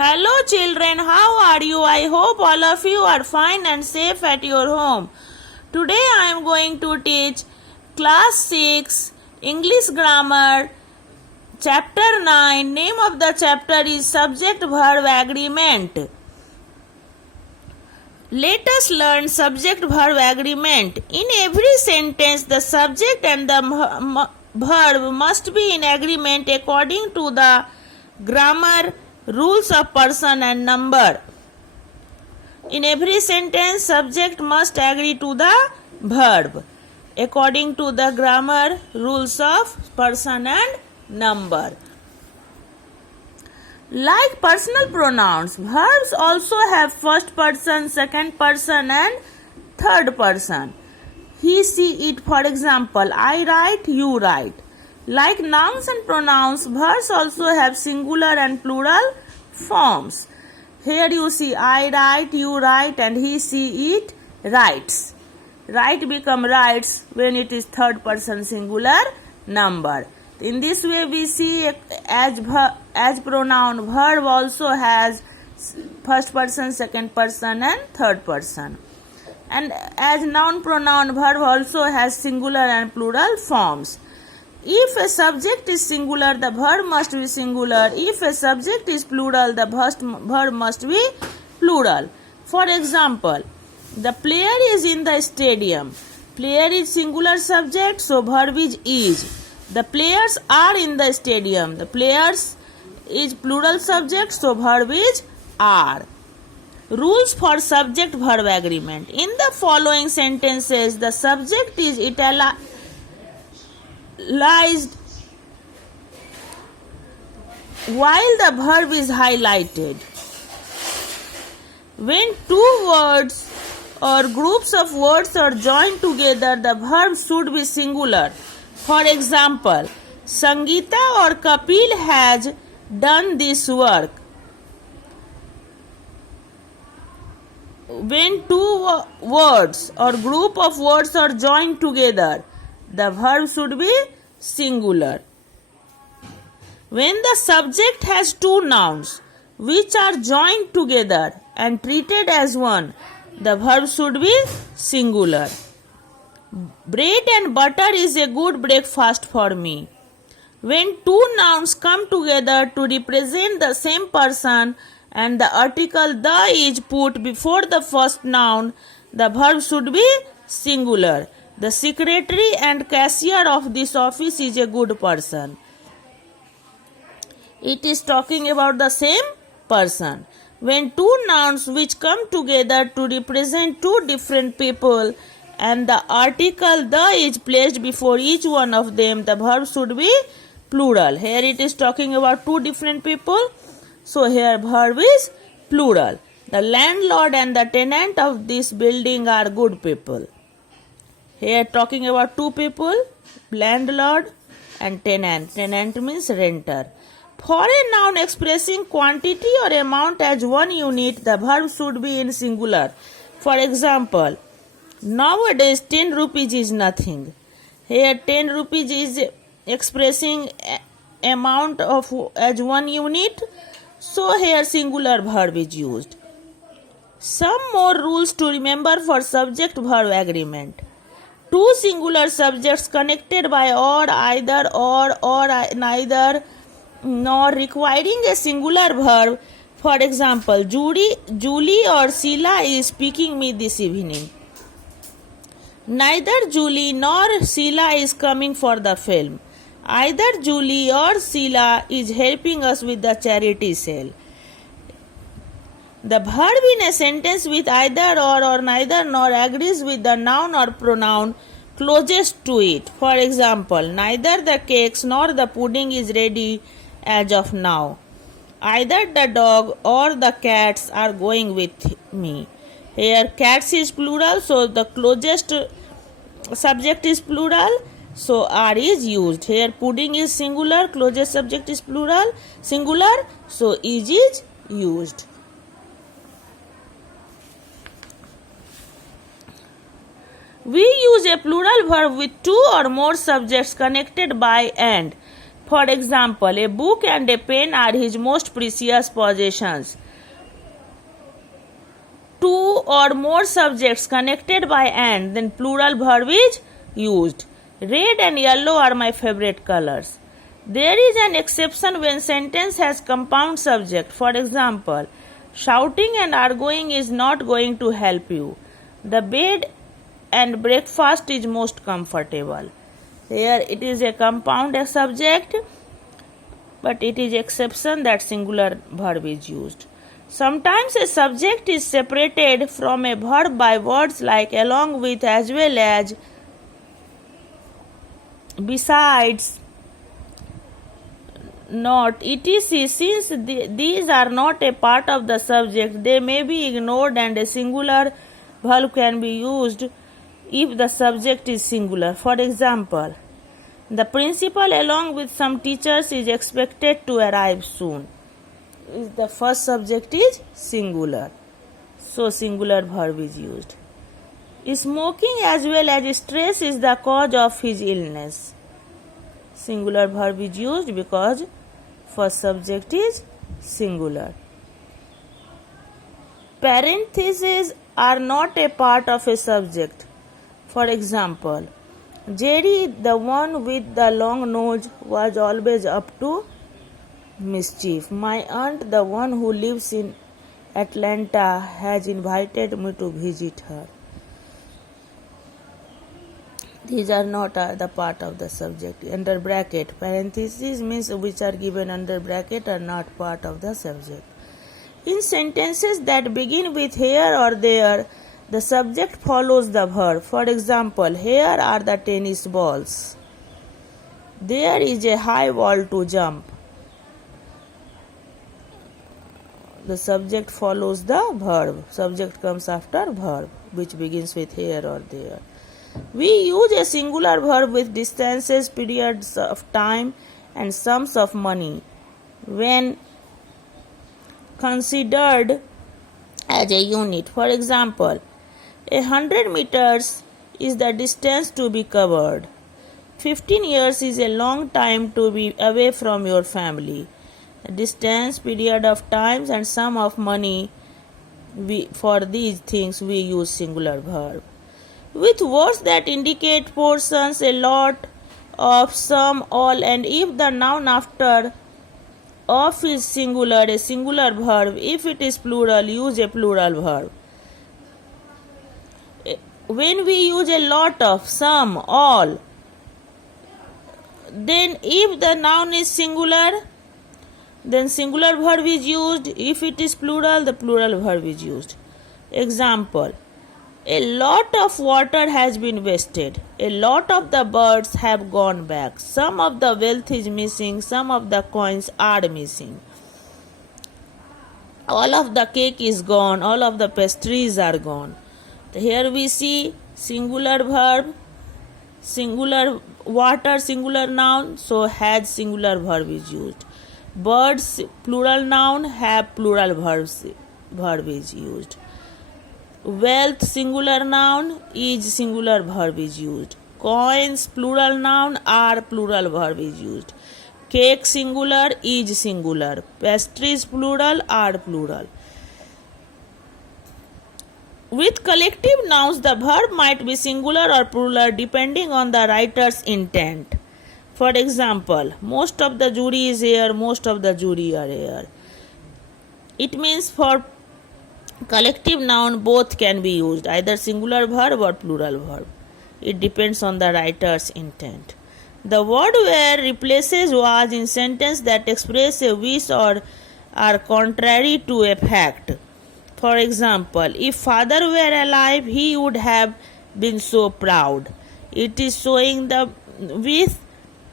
Hello children, how are you? I hope all of you are fine and safe at your home. Today I am going to teach class 6 English grammar chapter 9. Name of the chapter is subject verb agreement. Let us learn subject verb agreement. In every sentence the subject and the verb must be in agreement according to the grammar rules of person and number. In every sentence, subject must agree to the verb according to the grammar rules of person and number. Like personal pronouns, verbs also have first person, second person and third person. He, she, it, for example, I write, you write. Like nouns and pronouns, verbs also have singular and plural forms. Here you see I write, you write, and he, she, it writes. Write become writes when it is third person singular number. In this way we see as pronoun verb also has first person, second person and third person. And as noun pronoun verb also has singular and plural forms. If a subject is singular, the verb must be singular. If a subject is plural, the verb must be plural. For example, the player is in the stadium. Player is singular subject, so verb is. The players are in the stadium. The players is plural subject, so verb is are. Rules for subject verb agreement. In the following sentences, the subject is italicized while the verb is highlighted. When two words or groups of words are joined together, the verb should be singular. For example, Sangeeta or Kapil has done this work. When two words or group of words are joined together, the verb should be singular. When the subject has two nouns which are joined together and treated as one, the verb should be singular. Bread and butter is a good breakfast for me. When two nouns come together to represent the same person and the article the is put before the first noun, the verb should be singular. The secretary and cashier of this office is a good person. It is talking about the same person. When two nouns which come together to represent two different people and the article the is placed before each one of them, the verb should be plural. Here it is talking about two different people, so here verb is plural. The landlord and the tenant of this building are good people. Here talking about two people, landlord and tenant. Tenant means renter. For a noun expressing quantity or amount as one unit, the verb should be in singular. For example, nowadays 10 rupees is nothing. Here 10 rupees is expressing amount of as one unit, so here singular verb is used. Some more rules to remember for subject verb agreement. Two singular subjects connected by or, either, or neither, nor requiring a singular verb. For example, Julie or Sheila is speaking me this evening. Neither Julie nor Sheila is coming for the film. Either Julie or Sheila is helping us with the charity sale. The verb in a sentence with either or neither nor agrees with the noun or pronoun closest to it. For example, neither the cakes nor the pudding is ready as of now. Either the dog or the cats are going with me. Here cats is plural, so the closest subject is plural, so are is used. Here pudding is singular, closest subject is plural, singular, so is used. We use a plural verb with two or more subjects connected by and For example, a book and a pen are his most precious possessions. Two or more subjects connected by and, then plural verb is used. Red and yellow are my favorite colors. There is an exception when sentence has compound subject. For example, shouting and arguing is not going to help you. The bed and breakfast is most comfortable. Here it is a compound subject, but it is exception that singular verb is used. Sometimes a subject is separated from a verb by words like along with, as well as, besides, not, etc. Since these are not a part of the subject, they may be ignored and a singular verb can be used if the subject is singular. For example, the principal along with some teachers is expected to arrive soon. The first subject is singular, so singular verb is used. Smoking as well as stress is the cause of his illness. Singular verb is used because first subject is singular. Parentheses are not a part of a subject. For example, Jerry, the one with the long nose, was always up to mischief. My aunt, the one who lives in Atlanta, has invited me to visit her. These are not the part of the subject. Under bracket, parentheses means which are given under bracket are not part of the subject. In sentences that begin with here or there, the subject follows the verb. For example, here are the tennis balls. There is a high wall to jump. The subject follows the verb. Subject comes after verb, which begins with here or there. We use a singular verb with distances, periods of time, and sums of money when considered as a unit. For example, 100 meters is the distance to be covered. 15 years is a long time to be away from your family. Distance, period of times, and sum of money, for these things we use singular verb. With words that indicate portions, a lot, of, some, all, and if the noun after of is singular, a singular verb. If it is plural, use a plural verb. When we use a lot of, some, all, then if the noun is singular, then singular verb is used. If it is plural, the plural verb is used. Example, a lot of water has been wasted. A lot of the birds have gone back. Some of the wealth is missing. Some of the coins are missing. All of the cake is gone. All of the pastries are gone. Here we see singular verb, singular water, singular noun, so has singular verb is used. Birds, plural noun, have plural verb is used. Wealth, singular noun, is singular verb is used. Coins, plural noun, are plural verb is used. Cake, singular, is singular. Pastries, plural, are plural. With collective nouns, the verb might be singular or plural depending on the writer's intent. For example, most of the jury is here, most of the jury are here. It means for collective noun both can be used, either singular verb or plural verb. It depends on the writer's intent. The word were replaces was in sentence that express a wish or are contrary to a fact. For example, if father were alive, he would have been so proud. It is showing the wish,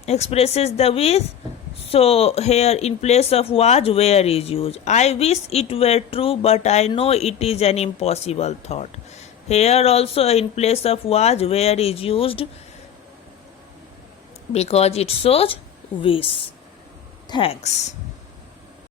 expresses the wish. So here in place of was, were is used. I wish it were true, but I know it is an impossible thought. Here also in place of was, were is used because it shows wish. Thanks.